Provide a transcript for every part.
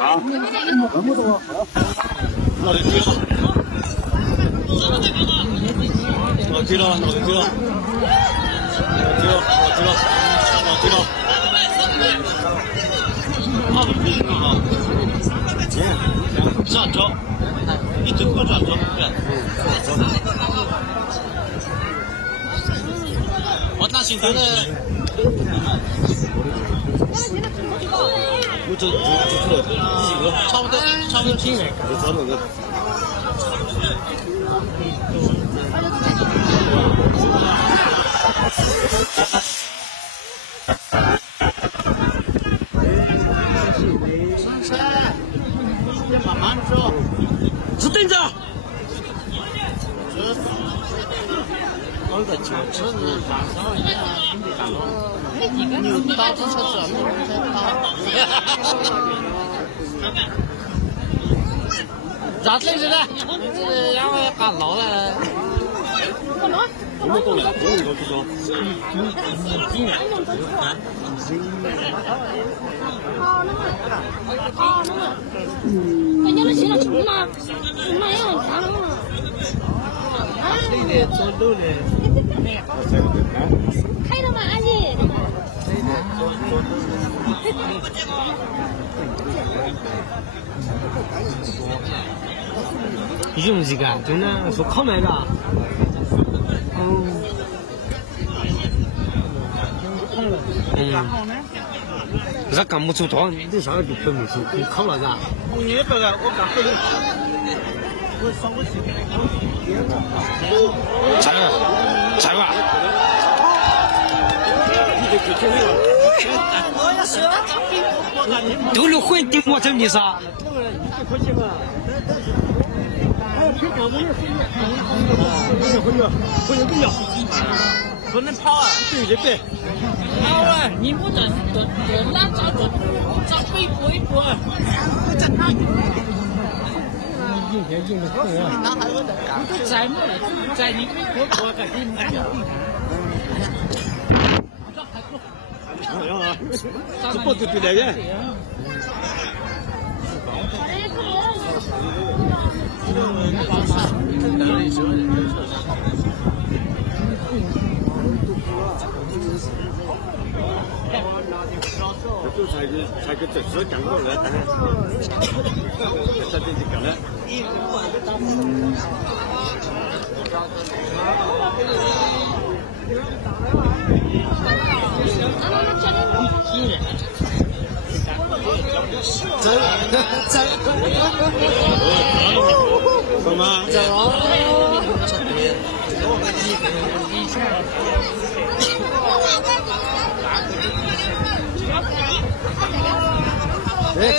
啊？那么多？老的几了？老几了？老几了？转轴，一直不转轴，我那心觉得，我这差不多平了，就找那个。慢慢走，是等着。我的脚车子燃烧一样，牛刀子车子没人在打。咋累着呢？这让我干老了。我们懂了，我们都知道。人家都写了虫吗？虫嘛要啥了嘛？开的嘛，阿姨。用这个，真的说靠买的。这干不出多，你啥就不没事，你靠了啥？你这个我刚回来，我上不去。菜吧。都能混定我真的啥？不能跑啊！对对对，跑啊！你不能拉着找背搏一搏。在么了？在你背搏在你们家。这不对来的。就才个正式讲过来，这就讲了。走吗？走。走。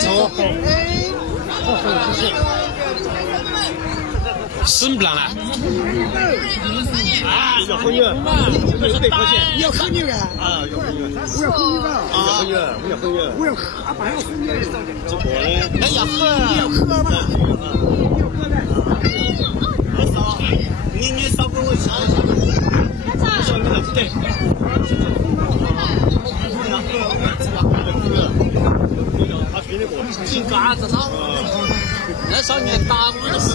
死不烂了。啊，要喝牛，100块钱。要喝牛啊？啊，要喝牛。我要喝牛啊！要喝牛，我要喝牛。我要喝，阿爸要喝牛。这个呢？那要喝。要喝嘛？要喝的。你少给我烧一下。烧你了，对。金嘎子烧，那少年打我的是。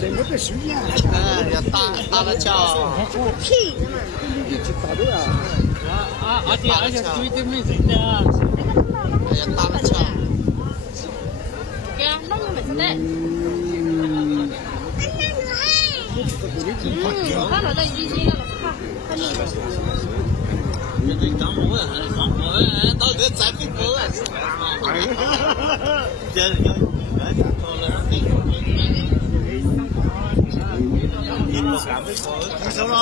这个是呀。要打了桥。屁！你去打的呀？而且对对没人的。要打了桥。对啊，那个没人的。看到在一些了，看你。你当我到底在不够啊？这要你不干不够，收了。